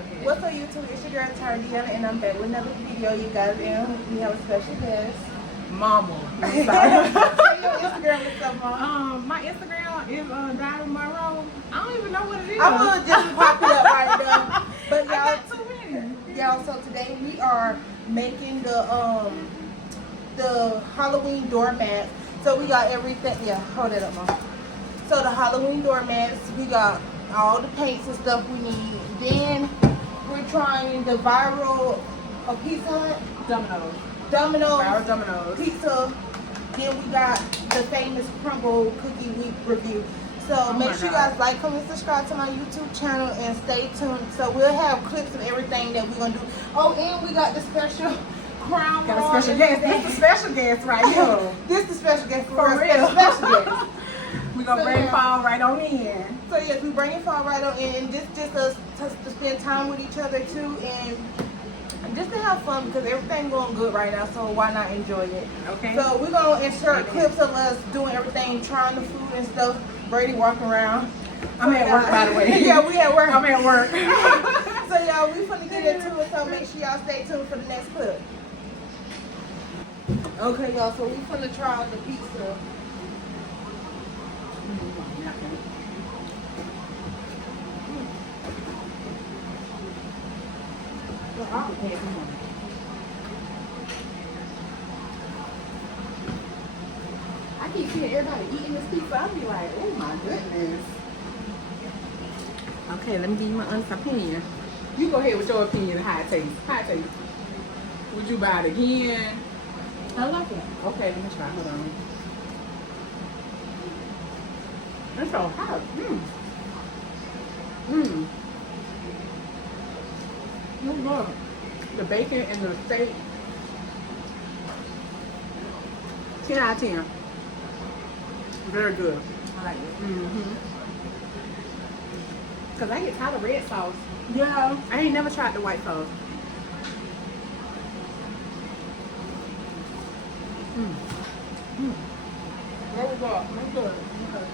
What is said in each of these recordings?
What's up, YouTube? It's your girl Tardiana, and I'm back with another video, you guys. And we have a special guest, Mama. Say your Instagram and stuff, Mom. My Instagram is Diamond Monroe. I don't even know what it is. I'm gonna just pop it up right now. But I got too many. y'all, so today we are making the Halloween doormats. So we got everything. Yeah, hold it up, Mom. So the Halloween doormats, we got all the paints and stuff we need. Then we're trying the viral Pizza Hut. Domino's. Domino's. Domino's. Pizza. Then we got the famous Crumbl cookie week review. So make sure you guys like, comment, subscribe to my YouTube channel, and stay tuned. So we'll have clips of everything that we're gonna do. Oh, and we got the special crown. Got a special guest. This is the special guest right here. This is the special guest For real. Special guest. We're gonna bring fall right on in. So yes, we bring it fall right on in, and just us to spend time with each other too, and just to have fun because everything's going good right now. So why not enjoy it? Okay. So we're gonna insert clips of us doing everything, trying the food and stuff. Brady walking around. I'm at work, by the way. Yeah, we at work. I'm at work. So y'all, we finna get into it. So make sure y'all stay tuned for the next clip. Okay, y'all. So we finna try the pizza. I keep seeing everybody eating this pizza. I'll be like, oh my goodness. Okay, let me give you my honest opinion. You go ahead with your opinion of how it tastes. How it tastes. Would you buy it again? I like it. Okay, let me try. Hold on. It's so hot. Good. The bacon and the steak. 10 out of 10. Very good. I like it. Cause I get tired of red sauce. Yeah. I ain't never tried the white sauce. There we go. That's good. Okay.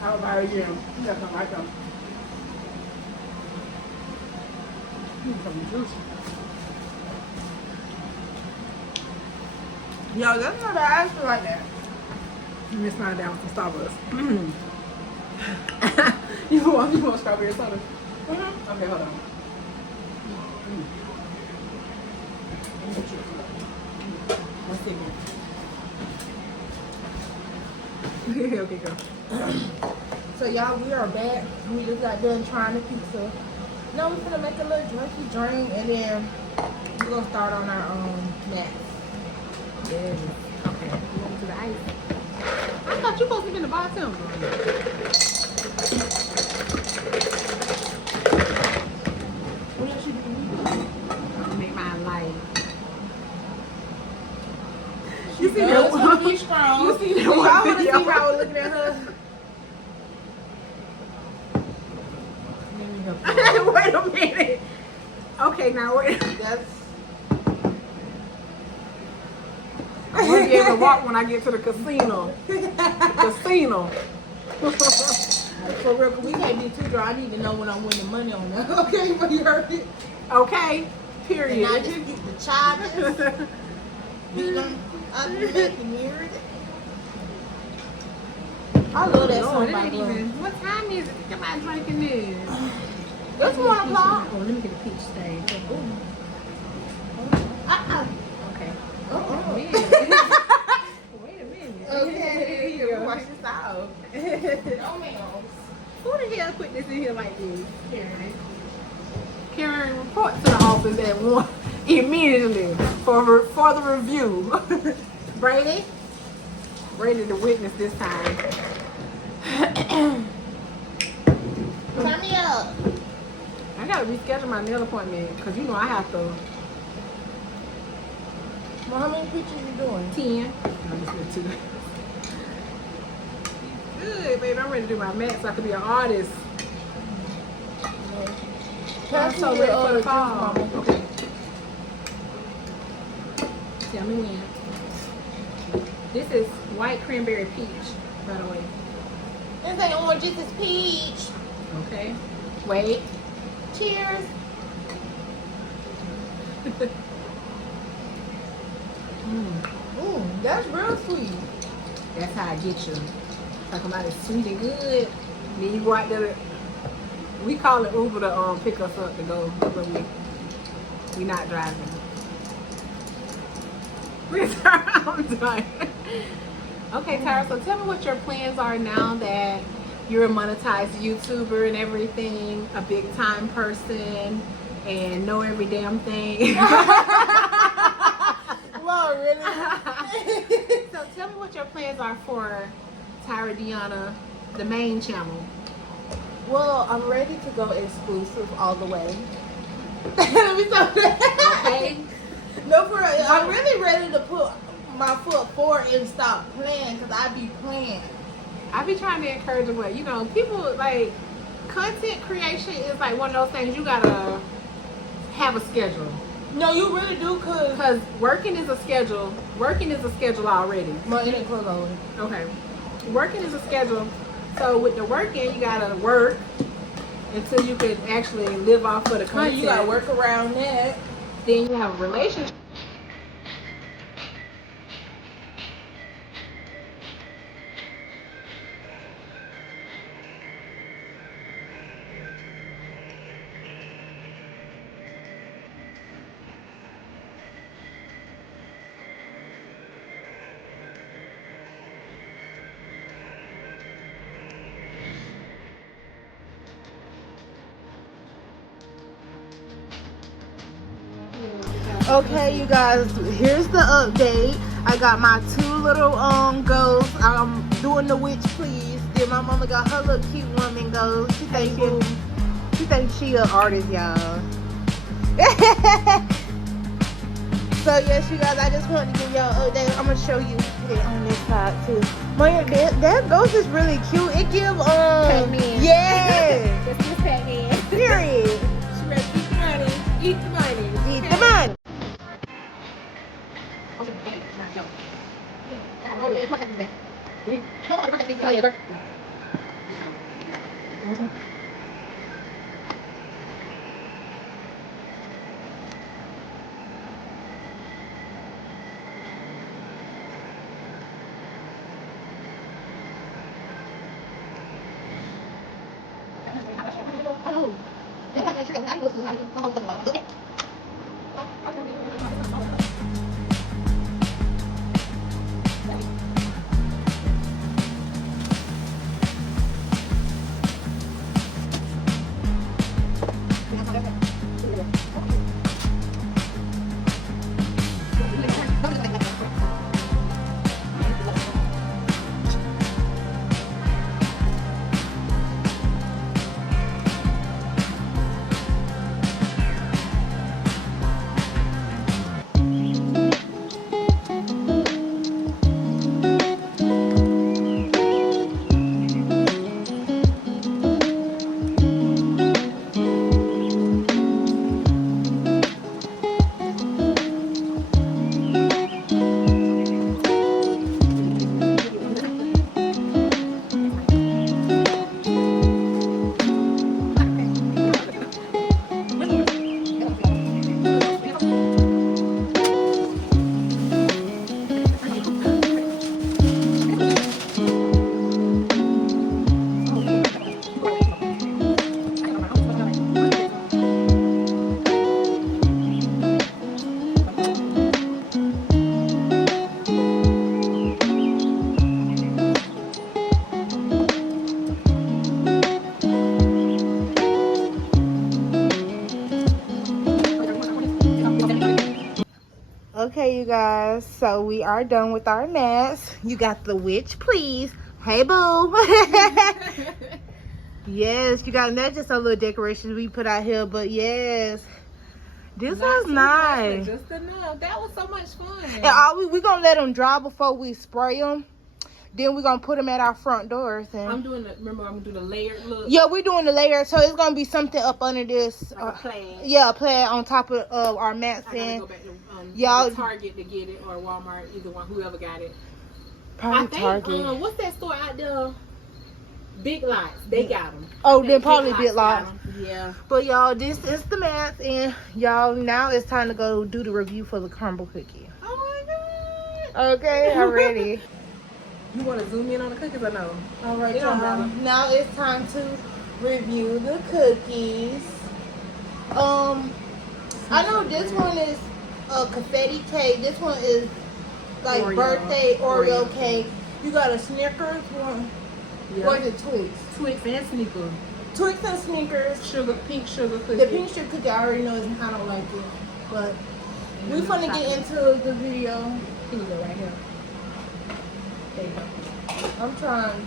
How about it again? You got something like them. Something juicy. Yo, that's not that ice like that. Let me slide down with some Starbucks. You want strawberry soda? Okay, hold on. One second. Okay, go. So y'all, we are back. We just got done trying the pizza. Now we're gonna make a little drinky drink, and then we're gonna start on our mats. Yes. Okay. You want to do the ice? I thought you supposed to be in the bottom. What else you do? I'll make mine light. You see that? It's gonna be strong. You see that Y'all one wanna see video? how we're looking at her? Wait a minute. Okay, now wait. That's. I'm gonna be able to walk when I get to the casino. Casino. For real, 'cause we can't be too dry. I need to know when I'm winning money on that. Okay, but you heard it. Okay. And Period. I just get the charges. Beat them up and making weird. I love that Lord, song it by ain't Glow. even. What time is it? Am I drinking this? It's 1 o'clock. Oh, let me get a peach stain. Okay. Wait a minute. Okay, here, wash this out. Domino's. Who the hell put this in here like this? Karen, report to the office at 1 immediately for the review. Brady the witness this time. Turn me up. I gotta reschedule my nail appointment because you know I have to. Well, how many pictures you doing? 10. No, just do 2. Good, baby. I'm ready to do my mat so I can be an artist. I'm so ready for the fall. Okay. Tell me when. This is white cranberry peach, by the way. This ain't orange, this is peach. Okay. Wait. Cheers. That's real sweet. That's how I get you. Talking about it sweet and good. Then you go out there. We call it Uber to pick us up to go, but we not driving. I'm done. Okay, Tara. So tell me what your plans are now that you're a monetized YouTuber and everything, a big time person, and know every damn thing. Whoa, really? So tell me what your plans are for Tyra Deanna, the main channel. Well, I'm ready to go exclusive all the way. Let me stop that. Okay. No, for real. I'm really ready to put my foot forward and stop playing because I be playing. I be trying to encourage them, but you know, people like content creation is like one of those things you gotta have a schedule. No, you really do Because working is a schedule. Working is a schedule already. Well, it ain't close already. Okay. Working is a schedule. So with the working, you gotta work until you can actually live off of the content. You gotta work around that. Then you have a relationship. Okay, you guys, here's the update. I got my 2 little ghosts. I'm doing the witch please. Then my mama got her little cute woman ghost. She thinks she an artist, y'all. So yes, you guys, I just wanted to give y'all an update. I'm gonna show you it on this side too. Maya, that ghost is really cute. It give Pac-Man. Yeah. That's Miss Pac-Man. Period. She ready to eat the money. Eat the money. Eat the money. Okay, you guys, so we are done with our mats. You got the witch, please. Hey, boo. Yes, you got, and that's just a little decoration we put out here, but yes, this was nice. Just enough. That was so much fun. And we gonna let them dry before we spray them. Then we're gonna put them at our front doors. And I'm doing the layered look. yeah, we're doing the layer, so it's gonna be something up under this. Like a plaid. Yeah, a plaid on top of our mats. I gotta and go back to y'all Target to get it, or Walmart, either one, whoever got it. probably I think, Target. what's that store out there? Big Lots. They got them. Oh, then probably Big Lots. Yeah. But y'all, this is the math, and y'all, now it's time to go do the review for the Crumbl cookie. Oh my god. Okay, I'm ready. You want to zoom in on the cookies or no? All right, It don't y'all. matter. Now it's time to review the cookies. I know this one is a confetti cake. This one is like Oreo. birthday Oreo Oreo. cake. You got a Snickers one. Yeah. Or is it Twix? Twix and Snickers. Twix and Snickers. Pink sugar cookie. The pink sugar cookie, I already know I don't like it. But we're gonna get into the video. Here we go, right here. There you go. I'm trying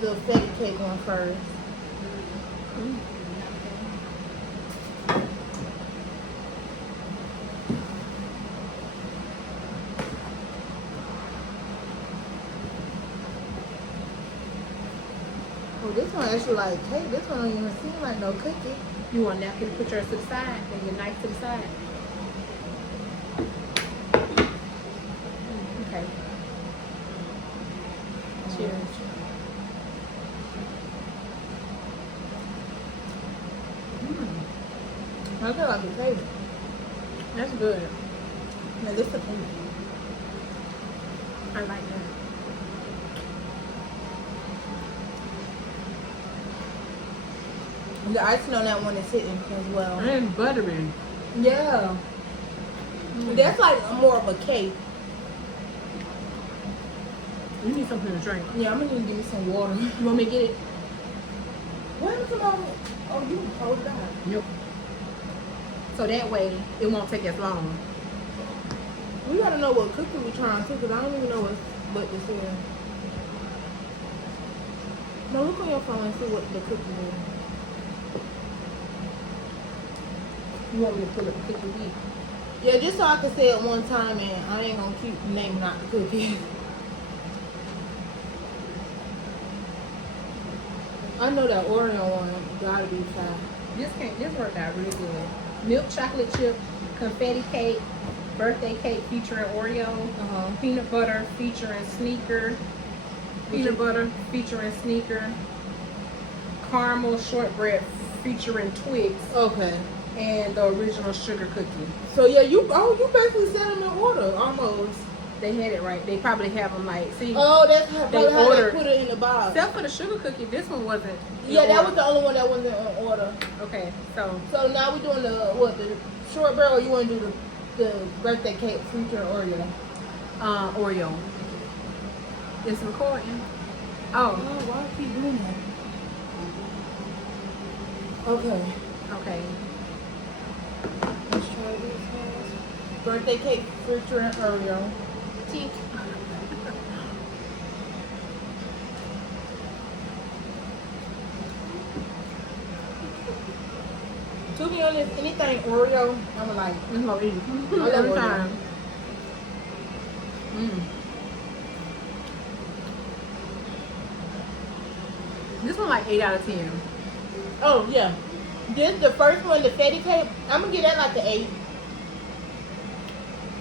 the fetty cake one first. Oh, this one actually like cake. This one don't even seem like no cookie. You want a napkin to put yours to the side and your knife to the side? Okay. Cheers. I feel like a cake. That's good. Now this is a pink. I like that. The icing on that one is hitting as well. And buttery. Yeah. That's like more of a cake. You need something to drink. Yeah, I'm gonna need to give me some water. You want me to get it? What happened to my... Oh, you hold that. Yep. So that way it won't take as long. We gotta know what cookie we're trying to, because I don't even know what this is. No, look on your phone and see what the cookie is. You want me to pull up the cookie week? Yeah, just so I can say it one time and I ain't gonna keep naming out the cookie. I know that Oreo one gotta be fine. This worked out really good. Milk chocolate chip, confetti cake, birthday cake featuring Oreo, peanut butter featuring Sneaker, peanut butter featuring Sneaker, caramel shortbread featuring Twix, Okay. and the original sugar cookie. So yeah, you basically set them in order almost. They had it right. They probably have them like, see, Oh, that's how They how ordered- they put it in the box. except for the sugar cookie, this one wasn't. in Yeah, that order. was the only one that wasn't in order. Okay, so So now we're doing the shortbread, or you want to do the birthday cake featuring Oreo? Oreo. It's recording. Oh, Oh, why I keep doing that? Okay, okay. let's try this first. Birthday cake featuring Oreo. Tink. To be honest, anything Oreo, I'm like, It's gonna eat. I love Every Oreo. time. This one like 8 out of 10. oh yeah. This the first one, the fatty cake. I'm gonna give that like an 8.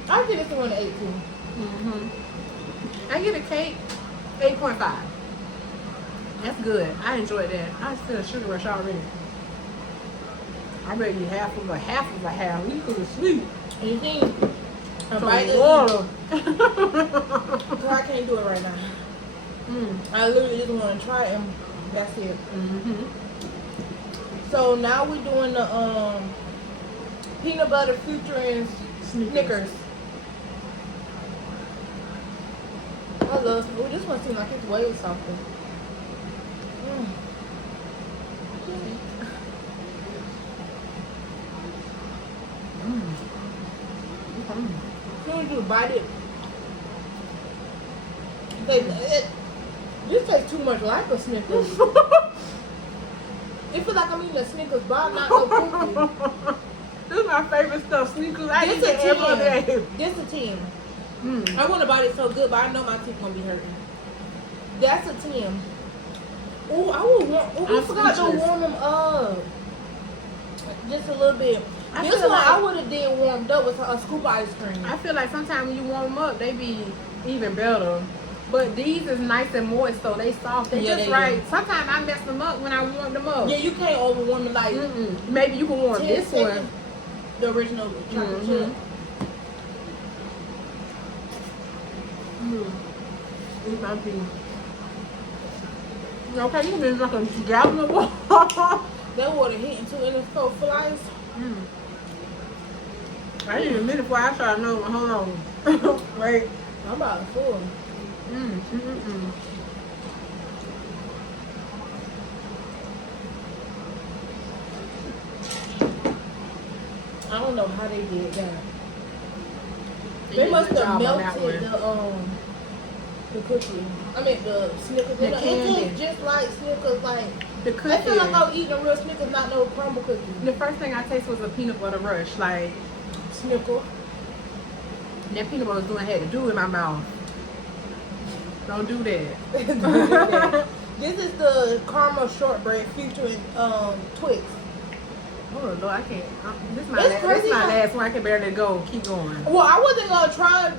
I think it's the one an 8 too. I give a cake 8.5. That's good. I enjoyed that. I feel a sugar rush already. I'm ready to eat half of a half. You could sleep. And you think, Some bite of water. So I can't do it right now. I literally just want to try it and that's it. So now we're doing the peanut butter featuring Snickers. I love. Oh, this one seems like it's way softer. Soon as you bite it, this tastes too much like a Snickers. It feels like I'm eating a Snickers bar, not no cookie. This is my favorite stuff. Sneakers. I eat This it a every day. 10. This a 10. I want to bite it so good, but I know my teeth gonna be hurting. That's a 10. Oh, I would want. Oh, I I'm forgot to speechless. warm them up. Just a little bit. I This feel one like- I would have did warmed up with a scoop of ice cream. I feel like sometimes when you warm them up, they be even better. But these is nice and moist, so they soft. They just they right. Sometimes I mess them up when I warm them up. Yeah, you can't overwarm it like Maybe you can warm 10 this seconds. one. The original chocolate chip. Eat my pea. Okay, you can be like a gallon of water. That water hitting too, and it's so flies. I need a minute before I start knowing. Hold on. Wait. I'm about full. I don't know how they did that. They must have melted the cookie. I mean the Snickers. The It candy. tastes just like Snickers. Like The cookie. I feel like I was eating a real Snickers, not no Crumbl cookie. The first thing I tasted was a peanut butter rush. Like Snickers. that peanut butter was doing had to do in my mouth. Don't do that. This is the caramel shortbread featuring Twix. Oh Lord, I can't. This is my It's last. crazy This is my how- last one. I can barely go. Keep going. Well, I wasn't gonna try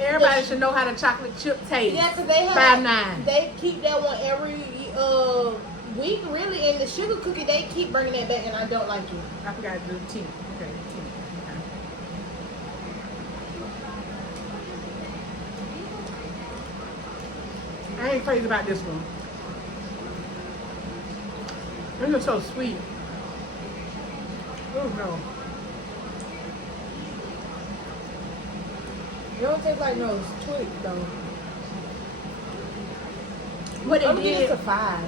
Everybody should know how the chocolate chip tastes. Yeah, cause they have 5.9. They keep that one every week, really. And the sugar cookie, they keep bringing that back, and I don't like it. I forgot to do tea. Okay, tea. Okay. I ain't crazy about this one. This is so sweet. Oh no. It don't taste like no Twix though. What they I'm giving did? this a 5.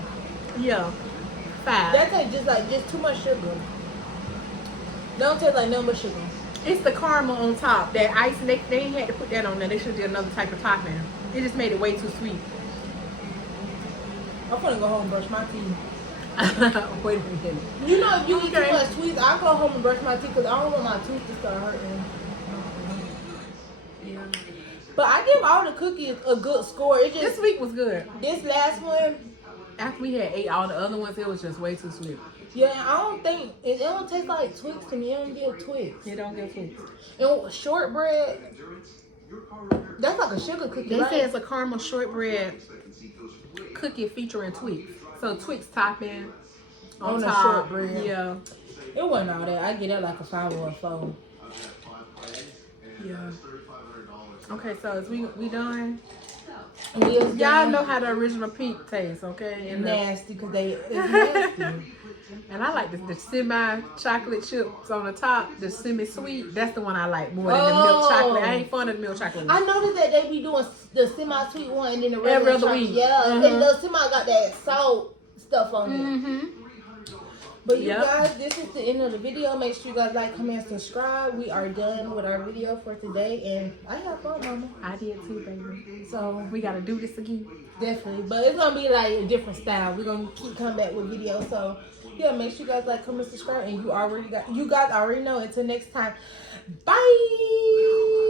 Yeah, 5. That tastes just too much sugar. Don't taste like no more sugar. It's the caramel on top. That ice, they ain't had to put that on there. They should have did another type of topping. It just made it way too sweet. I'm gonna go home and brush my teeth. Wait a minute. You know, if you eat Okay. too much sweets, I go home and brush my teeth because I don't want my tooth to start hurting. Yeah. But I give all the cookies a good score. It This just week was good. this last one, After we had ate all the other ones, it was just way too sweet. yeah, I don't think it don't taste like Twix to me. It don't give Twix. It don't get sweet. And shortbread, that's like a sugar cookie, They right? say it's a caramel shortbread cookie featuring Twix. So Twix topping on the top. shortbread. Yeah. It wasn't all that. I get it like a 5 or a 4. Yeah. Okay, so is we done? Y'all Y'all know how the original pink tastes, okay? And, nasty because it's nasty. and I like the semi chocolate chips on the top, the semi sweet. That's the one I like more than the milk chocolate. I ain't fond of the milk chocolate. I noticed that they be doing the semi-sweet one and then the Every regular other chocolate. week. Yeah, and the semi got that salt stuff on it. But you guys, this is the end of the video. Make sure you guys like, comment, subscribe. We are done with our video for today, and I had fun, Mama. I did too, baby. So We gotta do this again. definitely, but it's gonna be like a different style. We're gonna keep coming back with videos. So yeah, make sure you guys like, comment, subscribe, and you guys already know. Until next time, bye.